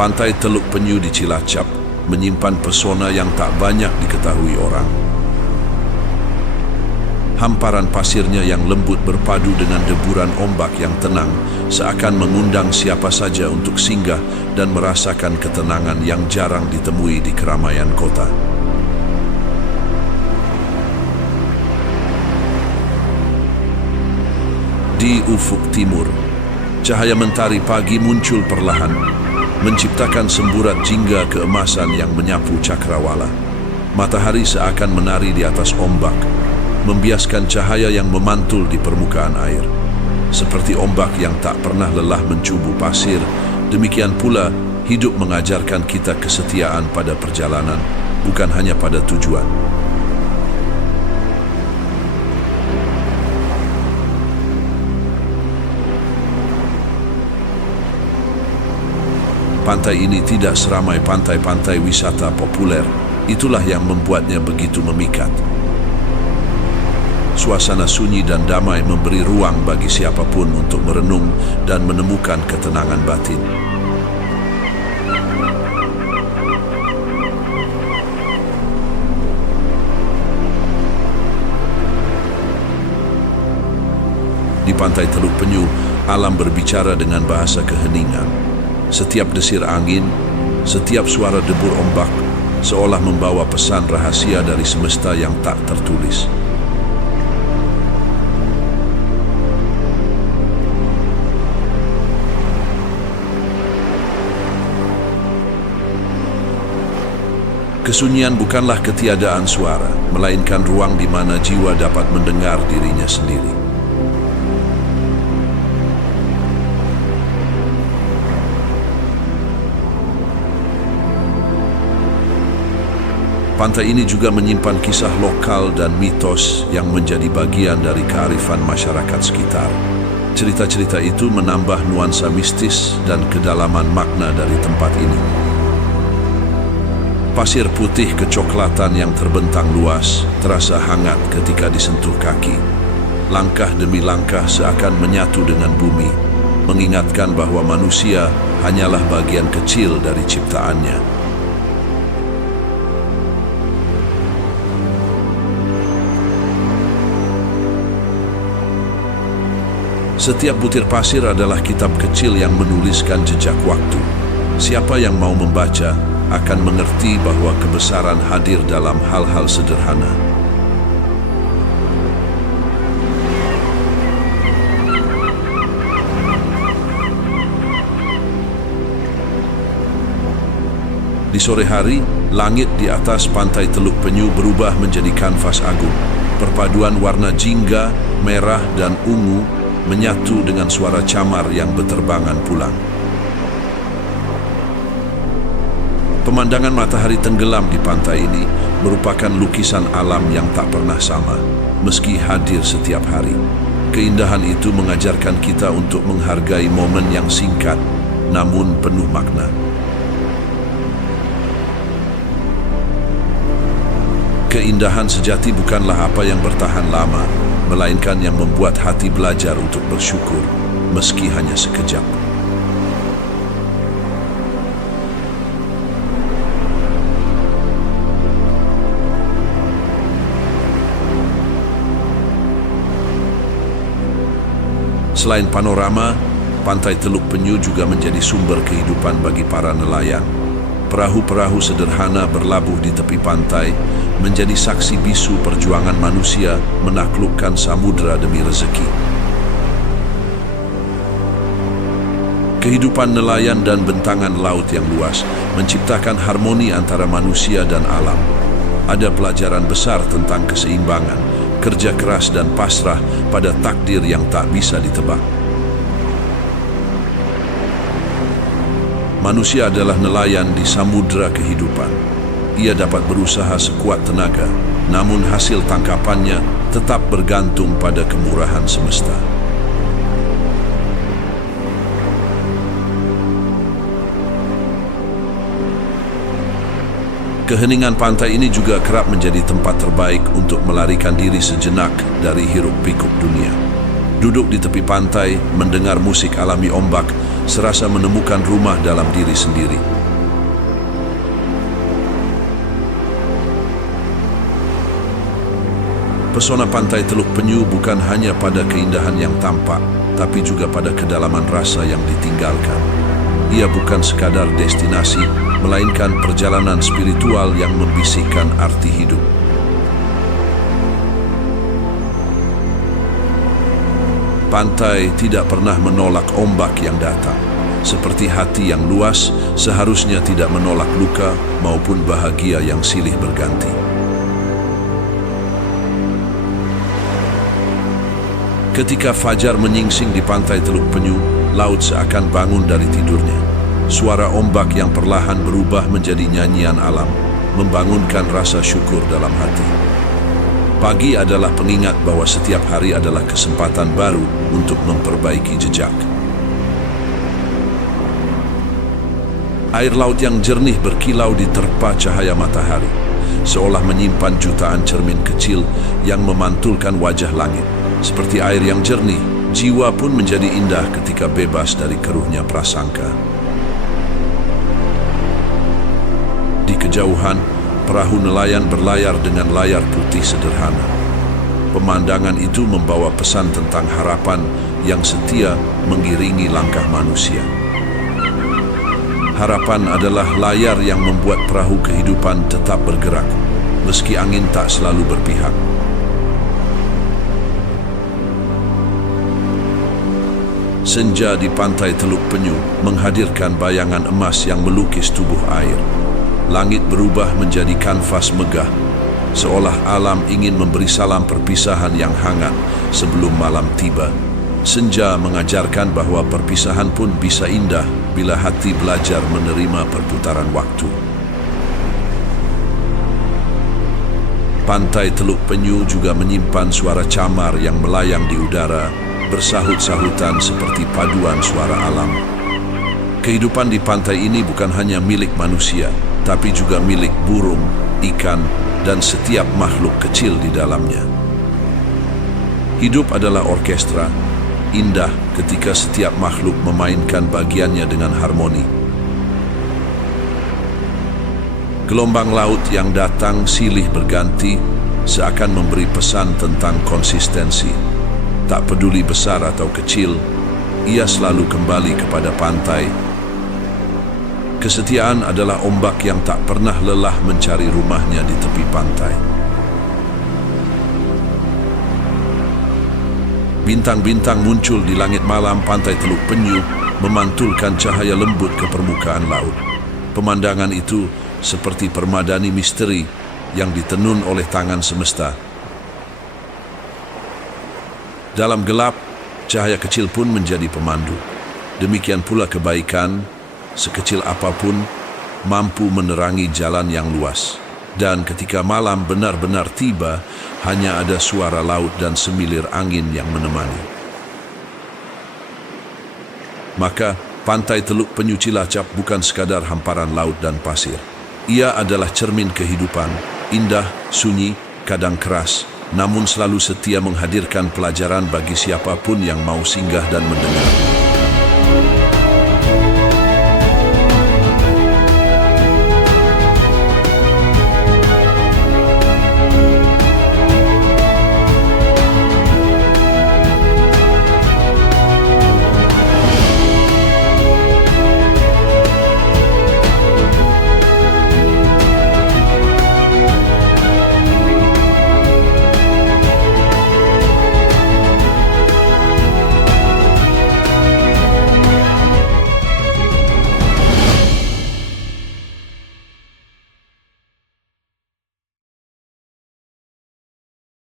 Pantai Teluk Penyu di Cilacap menyimpan pesona yang tak banyak diketahui orang. Hamparan pasirnya yang lembut berpadu dengan deburan ombak yang tenang seakan mengundang siapa saja untuk singgah dan merasakan ketenangan yang jarang ditemui di keramaian kota. Di ufuk timur, cahaya mentari pagi muncul perlahan, menciptakan semburat jingga keemasan yang menyapu cakrawala. Matahari seakan menari di atas ombak, membiaskan cahaya yang memantul di permukaan air. Seperti ombak yang tak pernah lelah mencubu pasir, demikian pula hidup mengajarkan kita kesetiaan pada perjalanan, bukan hanya pada tujuan. Pantai ini tidak seramai pantai-pantai wisata populer. Itulah yang membuatnya begitu memikat. Suasana sunyi dan damai memberi ruang bagi siapapun untuk merenung dan menemukan ketenangan batin. Di Pantai Teluk Penyu, alam berbicara dengan bahasa keheningan. Setiap desir angin, setiap suara debur ombak, seolah membawa pesan rahasia dari semesta yang tak tertulis. Kesunyian bukanlah ketiadaan suara, melainkan ruang di mana jiwa dapat mendengar dirinya sendiri. Pantai ini juga menyimpan kisah lokal dan mitos yang menjadi bagian dari kearifan masyarakat sekitar. Cerita-cerita itu menambah nuansa mistis dan kedalaman makna dari tempat ini. Pasir putih kecoklatan yang terbentang luas terasa hangat ketika disentuh kaki. Langkah demi langkah seakan menyatu dengan bumi, mengingatkan bahwa manusia hanyalah bagian kecil dari ciptaannya. Setiap butir pasir adalah kitab kecil yang menuliskan jejak waktu. Siapa yang mau membaca akan mengerti bahwa kebesaran hadir dalam hal-hal sederhana. Di sore hari, langit di atas Pantai Teluk Penyu berubah menjadi kanvas agung. Perpaduan warna jingga, merah, dan ungu menyatu dengan suara camar yang berterbangan pulang. Pemandangan matahari tenggelam di pantai ini merupakan lukisan alam yang tak pernah sama, meski hadir setiap hari. Keindahan itu mengajarkan kita untuk menghargai momen yang singkat, namun penuh makna. Keindahan sejati bukanlah apa yang bertahan lama, melainkan yang membuat hati belajar untuk bersyukur, meski hanya sekejap. Selain panorama, Pantai Teluk Penyu juga menjadi sumber kehidupan bagi para nelayan. Perahu-perahu sederhana berlabuh di tepi pantai, menjadi saksi bisu perjuangan manusia menaklukkan samudera demi rezeki. Kehidupan nelayan dan bentangan laut yang luas menciptakan harmoni antara manusia dan alam. Ada pelajaran besar tentang keseimbangan, kerja keras dan pasrah pada takdir yang tak bisa ditebak. Manusia adalah nelayan di samudera kehidupan. Ia dapat berusaha sekuat tenaga, namun hasil tangkapannya tetap bergantung pada kemurahan semesta. Keheningan pantai ini juga kerap menjadi tempat terbaik untuk melarikan diri sejenak dari hiruk-pikuk dunia. Duduk di tepi pantai, mendengar musik alami ombak, serasa menemukan rumah dalam diri sendiri. Pesona pantai Teluk Penyu bukan hanya pada keindahan yang tampak, tapi juga pada kedalaman rasa yang ditinggalkan. Ia bukan sekadar destinasi, melainkan perjalanan spiritual yang membisikkan arti hidup. Pantai tidak pernah menolak ombak yang datang. Seperti hati yang luas, seharusnya tidak menolak luka maupun bahagia yang silih berganti. Ketika fajar menyingsing di pantai Teluk Penyu, laut seakan bangun dari tidurnya. Suara ombak yang perlahan berubah menjadi nyanyian alam, membangunkan rasa syukur dalam hati. Pagi adalah pengingat bahwa setiap hari adalah kesempatan baru untuk memperbaiki jejak. Air laut yang jernih berkilau diterpa cahaya matahari, seolah menyimpan jutaan cermin kecil yang memantulkan wajah langit. Seperti air yang jernih, jiwa pun menjadi indah ketika bebas dari keruhnya prasangka. Di kejauhan, perahu nelayan berlayar dengan layar putih sederhana. Pemandangan itu membawa pesan tentang harapan yang setia mengiringi langkah manusia. Harapan adalah layar yang membuat perahu kehidupan tetap bergerak, meski angin tak selalu berpihak. Senja di pantai Teluk Penyu menghadirkan bayangan emas yang melukis tubuh air. Langit berubah menjadi kanvas megah, seolah alam ingin memberi salam perpisahan yang hangat sebelum malam tiba. Senja mengajarkan bahwa perpisahan pun bisa indah bila hati belajar menerima perputaran waktu. Pantai Teluk Penyu juga menyimpan suara camar yang melayang di udara, bersahut-sahutan seperti paduan suara alam. Kehidupan di pantai ini bukan hanya milik manusia, tapi juga milik burung, ikan, dan setiap makhluk kecil di dalamnya. Hidup adalah orkestra, indah ketika setiap makhluk memainkan bagiannya dengan harmoni. Gelombang laut yang datang silih berganti seakan memberi pesan tentang konsistensi. Tak peduli besar atau kecil, ia selalu kembali kepada pantai. Kesetiaan adalah ombak yang tak pernah lelah mencari rumahnya di tepi pantai. Bintang-bintang muncul di langit malam pantai Teluk Penyu, memantulkan cahaya lembut ke permukaan laut. Pemandangan itu seperti permadani misteri yang ditenun oleh tangan semesta. Dalam gelap, cahaya kecil pun menjadi pemandu. Demikian pula kebaikan, sekecil apapun, mampu menerangi jalan yang luas. Dan ketika malam benar-benar tiba, hanya ada suara laut dan semilir angin yang menemani. Maka, pantai Teluk Penyu Cilacap bukan sekadar hamparan laut dan pasir. Ia adalah cermin kehidupan, indah, sunyi, kadang keras, namun selalu setia menghadirkan pelajaran bagi siapapun yang mau singgah dan mendengar.